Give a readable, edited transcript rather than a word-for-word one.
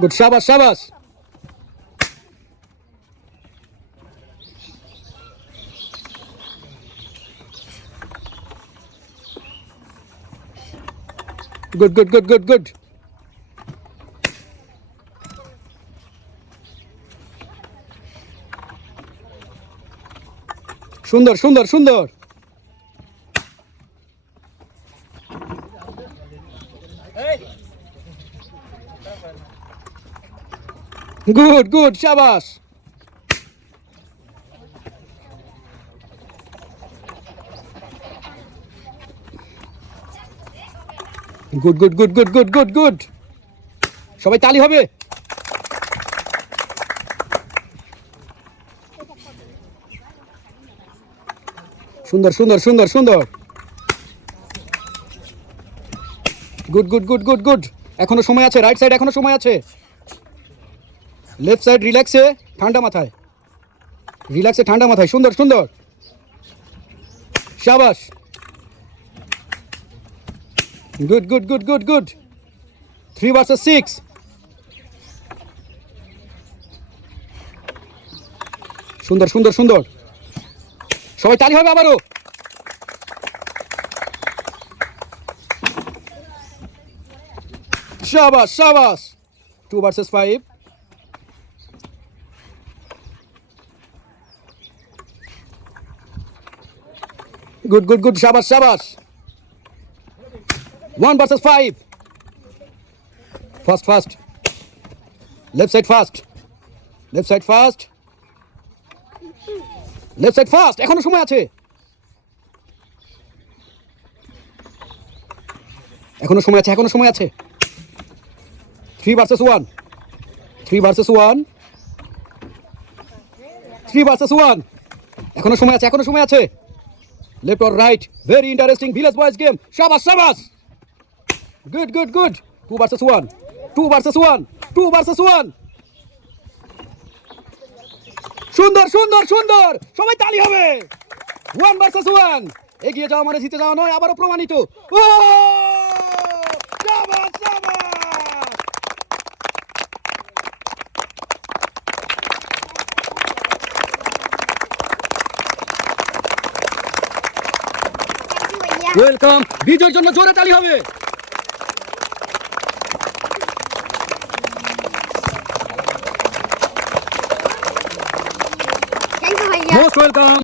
গুড, শাবাশ শাবাশ। Good good good good good. সুন্দর সুন্দর সুন্দর। গুড গুড, শাবাশ। Good good good good good good good. সবাই তালি হবে। সুন্দর সুন্দর সুন্দর সুন্দর। Good good good good good. এখনো সময় আছে, রাইট সাইড এখনো সময় আছে। লেফট সাইড রিল্যাক্সে, ঠান্ডা মাথায়, রিল্যাক্সে ঠান্ডা মাথায়। সুন্দর সুন্দর, শাবাশ। Good good good good good. 3 versus 6। সুন্দর সুন্দর সুন্দর। সবাই তালি হবে আবারও। শাবাশ শাবাশ। 2 ভার্সেস 5। গুড গুড গুড, শাবাশ শাবাশ। 1 versus 5। Fast fast, left side fast, left side fast, left side fast. এখনো সময় আছে, এখনো সময় আছে, এখনো সময় আছে। 3 ভার্সেস 1, 3 ভার্সেস 1, 3 ভার্সেস 1। এখনো সময় আছে, এখনো সময় আছে। Left or right, very interesting village boys game. শাবাশ শাবাশ। Good good good. 2 versus 1, 2 versus 1, 2 versus 1। সুন্দর সুন্দর সুন্দর। সবাই তালি হবে। 1 ভার্সেস 1। এগিয়ে যাওয়া মানে জিতে যাওয়া নয়, আবারও প্রমাণিত। ও শাবাশ শাবাশ। ওয়েলকাম। বিজয়ের জন্য জোরে তালি হবে। থ্যাংক ইউ ভাইয়া। Most welcome.